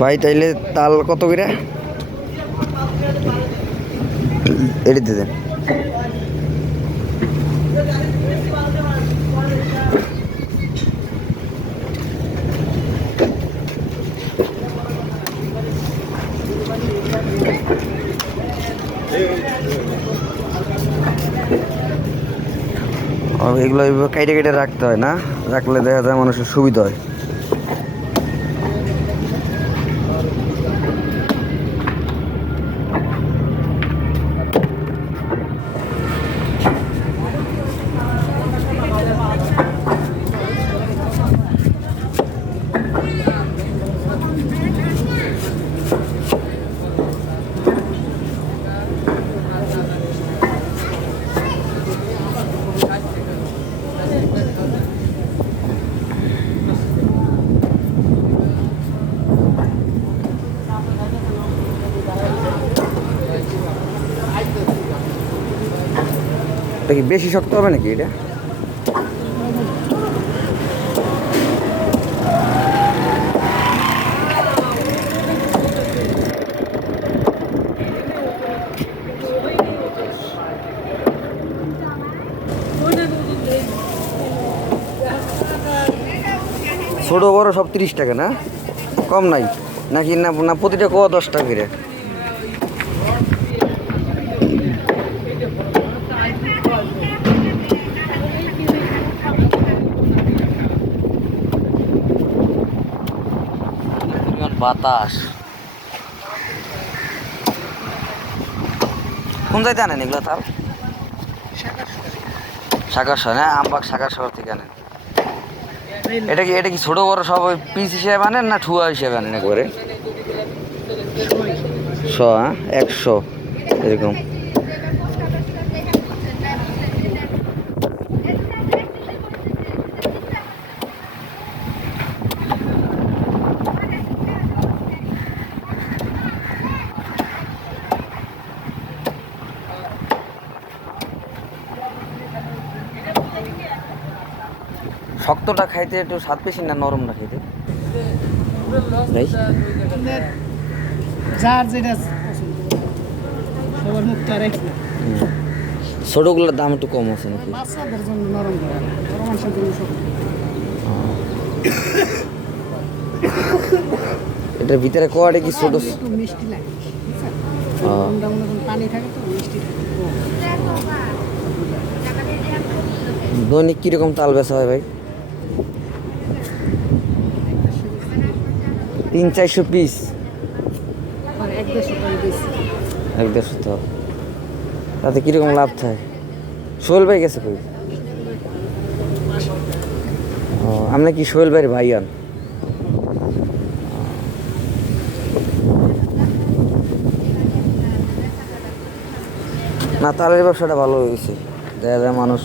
ভাই, তাইলে তাল কত করে? এটি দেন। এগুলো কেটে কেটে রাখতে হয় না? রাখলে দেখা যায় মানুষের সুবিধা হয়। কি বেশি শক্ত হবে নাকি এটা? ছোট বড় সব তিরিশ টাকা না? কম নাই। নাকি না প্রতিটা ক দশ টাকা করে? বাতাস। কোন জায়গায় আনেন এগুলো তার সাকার শহর হ্যাঁ আমবাগ সাকার শহর থেকে আনেন। এটা কি এটা কি ছোটো বড় সব ওই পিস হিসেবে আনেন না ঠুয়া হিসেবে আনেন? একবারে। শ হ্যাঁ একশো এরকম। শক্তটা খাইতে একটু স্বাদ বেশি না নরমটা খাইতে? যার যেটা সবার। ছোটগুলোর দাম একটু কম আছে নাকি? এটার ভিতরে কোয়াটে কি ছোট? মিষ্টি লাগে পানি থাকে তো মিষ্টি দৈনিক কীরকম তাল বেচা হয় ভাই? তিন চারশো পিস এক দেড়শো তো। তাতে কীরকম লাভ থাকে? সোহেল ভাই গেছে কই? ও আপনি কি সোহেল ভাইয়ের ভাই আন না তালের ব্যবসাটা ভালো হয়েছে। দেখা যায় মানুষ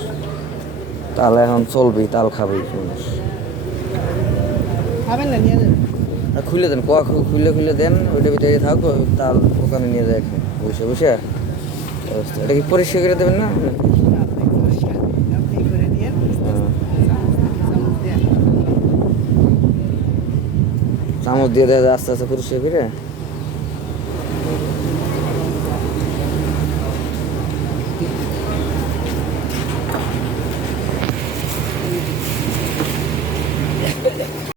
তাল এখন চলবেই তাল খাবেই মানুষ। খাবেন না নিয়ে যাবেন? খুলে দেন, কোয়া খুলে খুলে দেন ওইটার ভিতরে থাকো তাল ওখানে নিয়ে যায় বসে বসে। এটা কি পরিষ্কার করে দেবেন না? নিয়ে চামচ দিয়ে দেয়, আস্তে আস্তে পরিষ্কার করে।